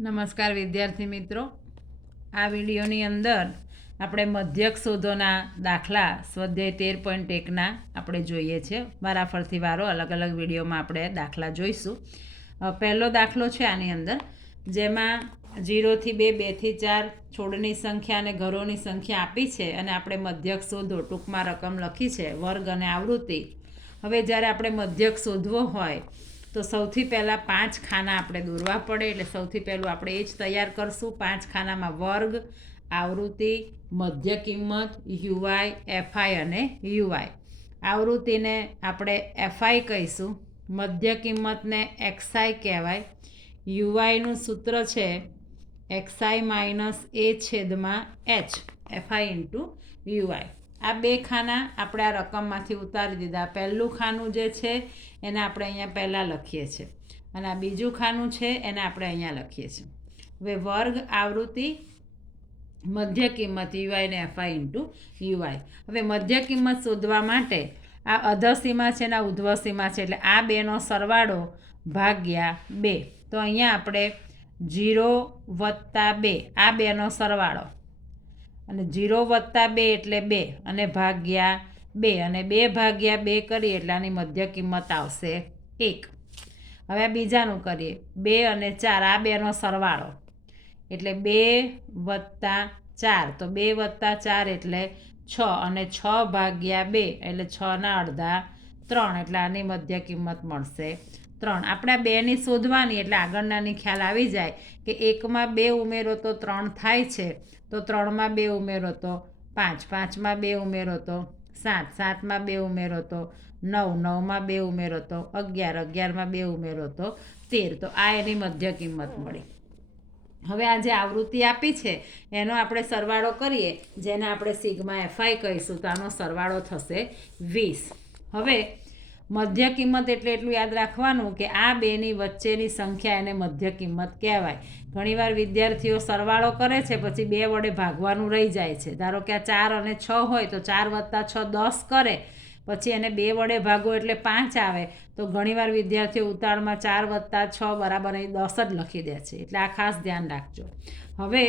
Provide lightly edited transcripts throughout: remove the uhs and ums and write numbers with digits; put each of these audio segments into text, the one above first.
નમસ્કાર વિદ્યાર્થી મિત્રો, આ વિડીયોની અંદર આપણે મધ્યક શોધોના દાખલા સ્વાધ્યાય 13.1ના આપણે જોઈએ છે. વારાફરતી વારો અલગ અલગ વિડીયોમાં આપણે દાખલા જોઈશું. પહેલો દાખલો છે આની અંદર, જેમાં 0 થી 2, 2 થી 4 છોડની સંખ્યા અને ઘરોની સંખ્યા આપી છે અને આપણે મધ્યક શોધો, ટૂંકમાં રકમ લખી છે, વર્ગ અને આવૃત્તિ. હવે જ્યારે આપણે મધ્યક શોધવો હોય તો સૌથી પહેલાં 5 ખાના આપણે દોરવા પડે. એટલે સૌથી પહેલું આપણે એ જ તૈયાર કરશું. 5 ખાનામાં વર્ગ, આવૃત્તિ, મધ્ય કિંમત, યુઆઈ, એફઆઈ અને યુઆઈ. આવૃત્તિને આપણે એફઆઈ કહીશું, મધ્ય કિંમતને એક્સઆઈ કહેવાય. યુઆઈનું સૂત્ર છે એક્સઆઈ માઇનસ એ છેદમાં એચ, એફઆઈ ઇન્ટુ યુઆઈ. આ બે ખાના આપણે આ રકમમાંથી ઉતારી દીધા. પહેલું ખાનું જે છે એને આપણે અહીંયા પહેલાં લખીએ છીએ અને આ બીજું ખાનું છે એને આપણે અહીંયા લખીએ છીએ. હવે વર્ગ, આવૃત્તિ, મધ્ય કિંમત યુઆઈ ને એફઆઈ ઇન્ટુ યુઆઈ. હવે મધ્ય કિંમત શોધવા માટે આ અધસીમા છે ને આ ઉધ્વસીમા છે, એટલે આ બેનો સરવાળો ભાગ્યા 2. તો અહીંયા આપણે 0 વત્તા 2, આ બેનો સરવાળો, અને 0 વત્તા 2 એટલે 2 અને ભાગ્યા 2, અને 2 ભાગ્યા 2 કરીએ એટલે આની મધ્ય કિંમત આવશે 1. હવે આ બીજાનું કરીએ, 2 અને 4, આ બેનો સરવાળો એટલે 2 વત્તા 4, તો 2 વત્તા 4 એટલે 6, અને 6 ભાગ્યા 2 એટલે 6 અડધા 3, એટલે આની મધ્ય કિંમત મળશે 3. આપણે આ બેની શોધવાની એટલે આગળનાની ખ્યાલ આવી જાય કે 1માં 2 ઉમેરો તો 3 થાય છે, તો 3માં 2 ઉમેરો તો 5, 5માં 2 ઉમેરો તો 7, 7માં 2 ઉમેરો તો 9, 9માં 2 ઉમેરો તો 11, 11માં 2 ઉમેરો તો 13. તો આ એની મધ્ય કિંમત મળી. હવે આ જે આવૃત્તિ આપી છે એનો આપણે સરવાળો કરીએ, જેને આપણે સિગ્મા એફઆઈ કહીશું, તો આનો સરવાળો થશે 20. હવે મધ્ય કિંમત એટલે એટલું યાદ રાખવાનું કે આ બેની વચ્ચેની સંખ્યા એને મધ્ય કિંમત કહેવાય. ઘણીવાર વિદ્યાર્થીઓ સરવાળો કરે છે પછી 2 વડે ભાગવાનું રહી જાય છે. ધારો કે આ 4 અને 6 હોય તો 4 વત્તા 6 10 કરે, પછી એને 2 વડે ભાગો એટલે 5 આવે, તો ઘણીવાર વિદ્યાર્થીઓ ઉતાળમાં 4 વત્તા 6 બરાબર અહીં 10 જ લખી દે છે. એટલે આ ખાસ ધ્યાન રાખજો. હવે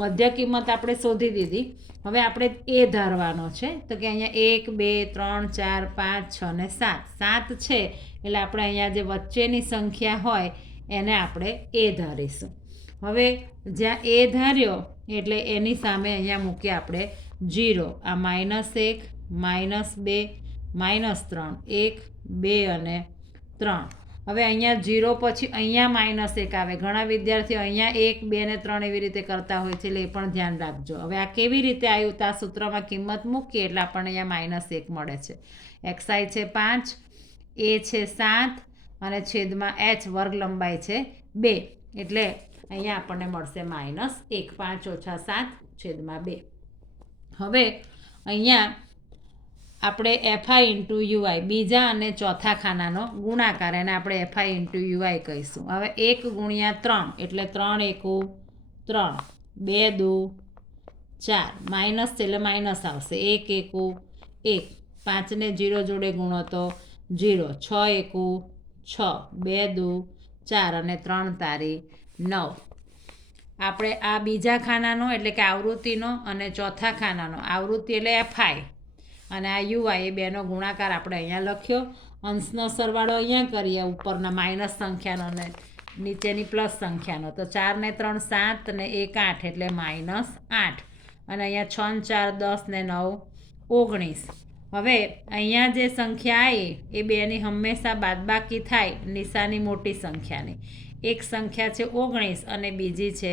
મધ્ય કિંમત આપણે શોધી દીધી. હવે આપણે એ ધારવાનો છે, તો કે અહીંયા 1, 2, 3, 4, 5, 6 અને 7. 7 છે એટલે આપણે અહીંયા જે વચ્ચેની સંખ્યા હોય એને આપણે એ ધારીશું. હવે જ્યાં એ ધાર્યો એટલે એની સામે અહીંયા મૂકીએ આપણે 0, આ -1, -2, -3, 1, 2 અને 3. હવે અહીંયા 0 પછી અહીંયા -1 આવે. ઘણા વિદ્યાર્થીઓ અહીંયા 1, 2 ને 3 એવી રીતે કરતા હોય છે, એટલે એ પણ ધ્યાન રાખજો. હવે આ કેવી રીતે આવ્યું? તો આ સૂત્રમાં કિંમત મૂકીએ એટલે આપણને અહીંયા -1 મળે છે. એક્સઆઈ છે 5, એ છે 7 અને છેદમાં એચ વર્ગ લંબાઈ છે 2, એટલે અહીંયા આપણને મળશે -1. 5 - 7 છેદમાં 2. હવે અહીંયા આપણે એફઆઈ ઇન્ટુ યુઆઈ, બીજા અને ચોથા ખાનાનો ગુણાકાર, એને આપણે એફઆઈ ઇન્ટુ યુઆઈ કહીશું. હવે 1 ગુણ્યા 3 એટલે 3 એકુ 3, 2 દુ 4, માઇનસ એટલે માઇનસ આવશે, 1 એકુ 1, 5 ને 0 જોડે ગુણો તો 0, 6 એકુ 6, 2 દુ 4 અને 3 તારી 9. આપણે આ બીજા ખાનાનો એટલે કે આવૃત્તિનો અને ચોથા ખાનાનો, આવૃત્તિ એટલે એફઆઈ અને આ યુઆઈ, એ બેનો ગુણાકાર આપણે અહીંયા લખ્યો. અંશનો સરવાળો અહીંયા કરીએ, ઉપરના માઇનસ સંખ્યાનો અને નીચેની પ્લસ સંખ્યાનો. તો 4 ને 3 7 ને 1 8 એટલે -8, અને અહીંયા 6 ને 4 10 ને 9 19. હવે અહીંયા જે સંખ્યા આવી એ બેની હંમેશા બાદબાકી થાય નિશાની મોટી સંખ્યાની. એક સંખ્યા છે 19 અને બીજી છે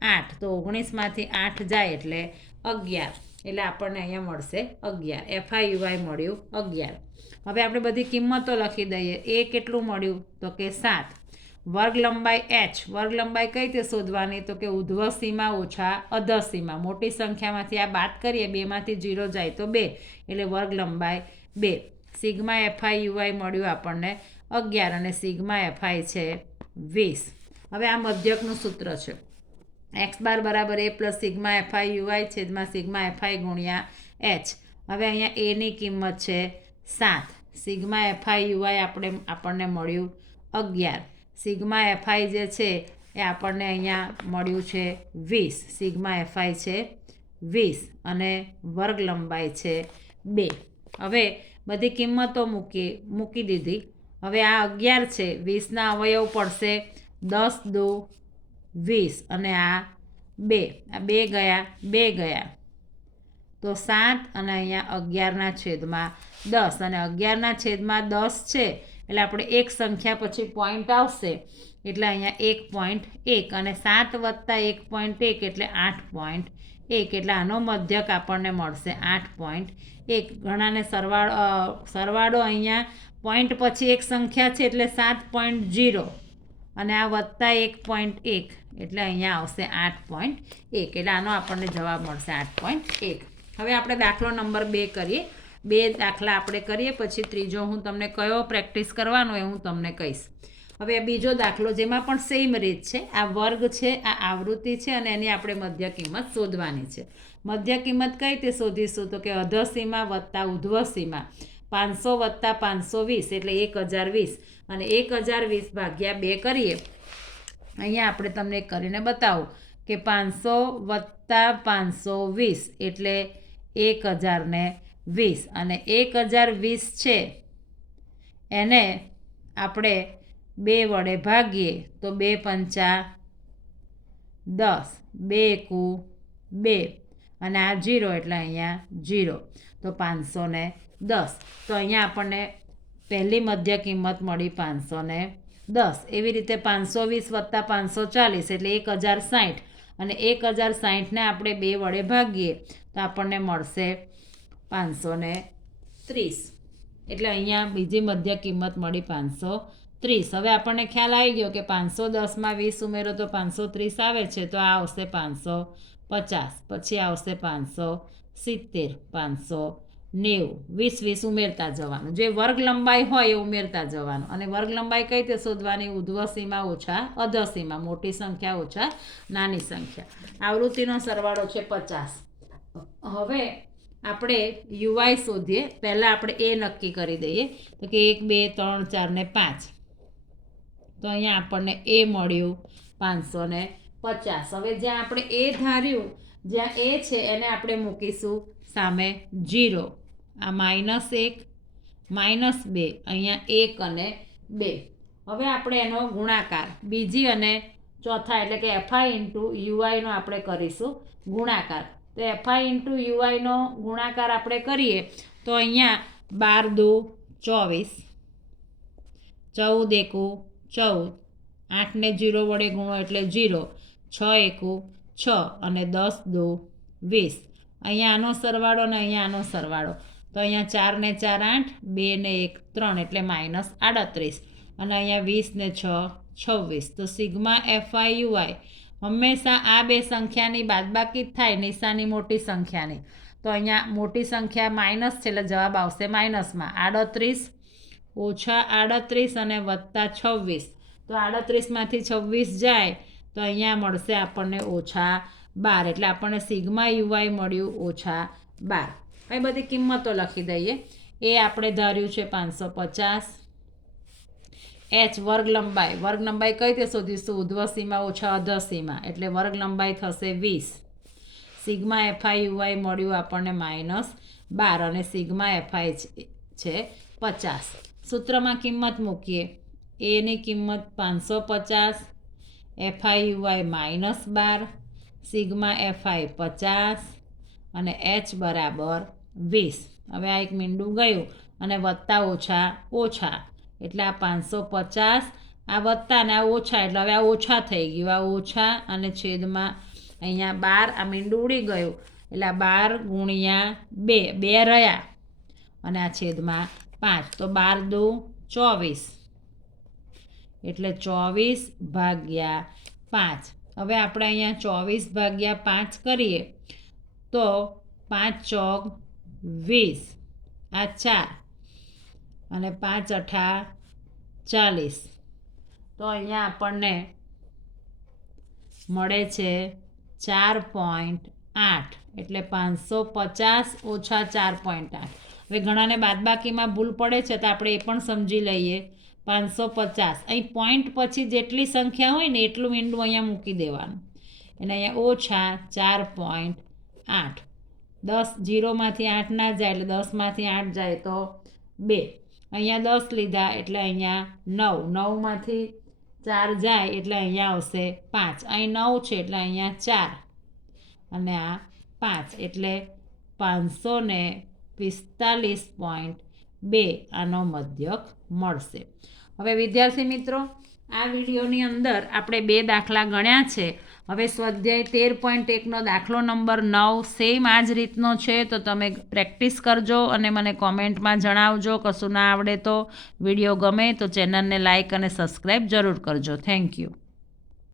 8, તો 19માંથી 8 જાય એટલે 11, એટલે આપણને અહીંયા મળશે 11. એફઆઈ યુઆઈ મળ્યું 11. હવે આપણે બધી કિંમતો લખી દઈએ. એ કેટલું મળ્યું? તો કે 7. વર્ગ લંબાઈ એચ, વર્ગ લંબાઈ કઈ રીતે શોધવાની? તો કે ઉધ્વ સીમા ઓછા અધર સીમા. મોટી સંખ્યામાંથી આ બાદ કરીએ, 2માંથી 0 જાય તો 2, એટલે વર્ગ લંબાઈ 2. સિગ્મા એફઆઈ યુઆઈ મળ્યું આપણને 11 અને સિગ્મા એફઆઈ છે 20. હવે આ મધ્યકનું સૂત્ર છે, x બાર બરાબર a plus sigma FI UI છેદમાં સિગ્મા એફઆઈ ગુણ્યા એચ. હવે અહીંયા એની કિંમત છે 7, સિગ્મા એફઆઈ યુઆઈ આપણને મળ્યું 11. સિગ્મા એફઆઈ જે છે એ આપણને અહીંયા મળ્યું છે 20, સિગ્મા એફઆઈ છે 20 અને વર્ગ લંબાઈ છે 2. હવે બધી કિંમતો મૂકી દીધી. હવે આ 11 છે, 20ના અવયવ પડશે 10 દુ 20 અને આ 2 ગયા તો 7 અને અહીંયા 11ના છેદમાં 10 અને 11ના છેદમાં 10 છે એટલે આપણે એક સંખ્યા પછી પોઈન્ટ આવશે એટલે અહીંયા 1.1 અને 7 વત્તા 1.1 એટલે 8.1 એટલે આનો મધ્યક આપણને મળશે 8.1. ઘણાને સરવાળો અહીંયા પોઈન્ટ પછી એક સંખ્યા છે એટલે 7.0 અને આ વત્તા 1.1 એટલે અહીંયા આવશે 8.1 એટલે આનો આપણને જવાબ મળશે 8.1. હવે આપણે દાખલો નંબર 2 કરીએ. 2 દાખલા આપણે કરીએ પછી ત્રીજો હું તમને કયો પ્રેક્ટિસ કરવાનો એ હું તમને કહીશ. હવે બીજો દાખલો જેમાં પણ સેમ રીત છે. આ વર્ગ છે, આ આવૃત્તિ છે અને એની આપણે મધ્ય કિંમત શોધવાની છે. મધ્ય કિંમત કઈ રીતે શોધીશું તો કે અધસીમા વત્તા ઉધ્વસીમા 500 વત્તા 520 એટલે 1020 અને 1020 ભાગ્યા 2 કરીએ. અહીંયા આપણે તમને કરીને બતાવું કે 500 વત્તા 520 એટલે 1020 અને 1020 છે એને આપણે 2 વડે ભાગીએ તો 2 પંચા 10, 2 એકુ 2 અને આ 0 એટલે અહીંયા 0 તો 510. તો અહીંયા આપણને પહેલી મધ્ય કિંમત મળી 510. એવી રીતે 520 વત્તા 540 એટલે 1060 અને 1060ને આપણે 2 વડે ભાગીએ તો આપણને મળશે 530. એટલે અહીંયા બીજી મધ્ય કિંમત મળી 530. હવે આપણને ખ્યાલ આવી ગયો કે 510માં 20 ઉમેરો તો 530 આવે છે તો આ આવશે 550, પછી આવશે 570, 590, 20 ઉમેરતા જવાનું. જે વર્ગ લંબાઈ હોય એ ઉમેરતા જવાનું. અને વર્ગ લંબાઈ કઈ રીતે શોધવાની? ઉધ્વસીમા ઓછા અધસીમા, મોટી સંખ્યા ઓછા નાની સંખ્યા. આવૃત્તિનો સરવાળો છે 50. હવે આપણે યુવાય શોધીએ. પહેલાં આપણે એ નક્કી કરી દઈએ તો કે 1, 2, 3, 4 ને 5. તો અહીંયા આપણને એ મળ્યું 550. હવે જ્યાં આપણે એ ધાર્યું, જ્યાં એ છે એને આપણે મૂકીશું સામે 0. આ -1, -2, અહીંયા 1 અને 2. હવે આપણે એનો ગુણાકાર બીજી અને ચોથા એટલે કે એફઆઈ ઇન્ટુ યુઆઈનો આપણે કરીશું ગુણાકાર. તો એફઆઈ ઇન્ટુ યુઆઈનો ગુણાકાર આપણે કરીએ તો અહીંયા 12 દુ 24, 14 એકુ 14, 8 ને 0 વડે ગુણો એટલે 0, 6 એકુ 6 અને 10 દુ 20. અહીંયા આનો સરવાળો ને અહીંયા આનો સરવાળો તો અહીંયા 4 ને 4 8, 2 ને 1 3 એટલે -38 અને અહીંયા 20 ને 6 26. તો સિગ્મા એફઆઈ યુઆઈ હંમેશા આ બે સંખ્યાની બાદબાકી જ થાય, નિશાની મોટી સંખ્યાની. તો અહીંયા મોટી સંખ્યા માઇનસ છે એટલે જવાબ આવશે માઇનસમાં. 38 ઓછા 38 અને વત્તા 26. તો 38માંથી 26 જાય તો અહીંયા મળશે આપણને ઓછા 12. એટલે આપણને સિગ્મા યુવાય મળ્યું ઓછા 12. એ બધી કિંમતો લખી દઈએ. એ આપણે ધાર્યું છે 550. વર્ગ લંબાઈ કઈ રીતે શોધીશું? ઉધ્વસીમા ઓછા અધસીમા એટલે વર્ગ લંબાઈ થશે 20. સિગ્મા એફઆઈ યુવાય મળ્યું આપણને -12 અને સિગ્મા એફઆઈ છે 50. સૂત્રમાં કિંમત મૂકીએ. એની કિંમત 550, એફઆઈ યુવાય -12, સિગ્મા એફઆઈ 50 અને એચ બરાબર 20. હવે આ એક મીંડું ગયું અને વત્તા ઓછા એટલે આ 550, આ વત્તા ને આ ઓછા એટલે હવે આ ઓછા થઈ ગયું. આ ઓછા અને છેદમાં અહીંયા 12, આ મીંડું ઉડી ગયું એટલે આ 12 ગુણ્યા 2 રહ્યા અને આ છેદમાં 5. તો 12 દુ 24 એટલે 24 ભાગ્યા 5. હવે આપણે અહીંયા 24 ભાગ્યા 5 કરીએ તો 5 ચોક 20, આ 4 અને 5 અઠા 40. તો અહીંયા આપણને મળે છે 4.8 એટલે 550 ઓછા 4.8. હવે ઘણાને બાદબાકીમાં ભૂલ પડે છે તો આપણે એ પણ સમજી લઈએ. 550. અહીં પોઈન્ટ પછી જેટલી સંખ્યા હોય ને એટલું મીંડું અહીંયા મૂકી દેવાનું. અને અહીંયા ઓછા 4.8. 10 0માંથી 8 ના જાય એટલે 10માંથી 8 જાય તો 2. અહીંયા 10 લીધા એટલે અહીંયા 9. 9માંથી 4 જાય એટલે અહીંયા આવશે 5. અહીં 9 છે એટલે અહીંયા 4 અને આ 5 એટલે 545.2 આનો મધ્યક મળશે. હવે વિદ્યાર્થી મિત્રો, આ વિડીયોની અંદર આપણે 2 દાખલા ગણ્યા છે. હવે સ્વાધ્યાય 13.1નો દાખલો નંબર 9 સેમ આ જ રીતનો છે. તો તમે પ્રેક્ટિસ કરજો અને મને કોમેન્ટમાં જણાવજો. કશું ના આવડે તો વિડીયો ગમે તો ચેનલને લાઇક અને સબસ્ક્રાઈબ જરૂર કરજો. Thank you.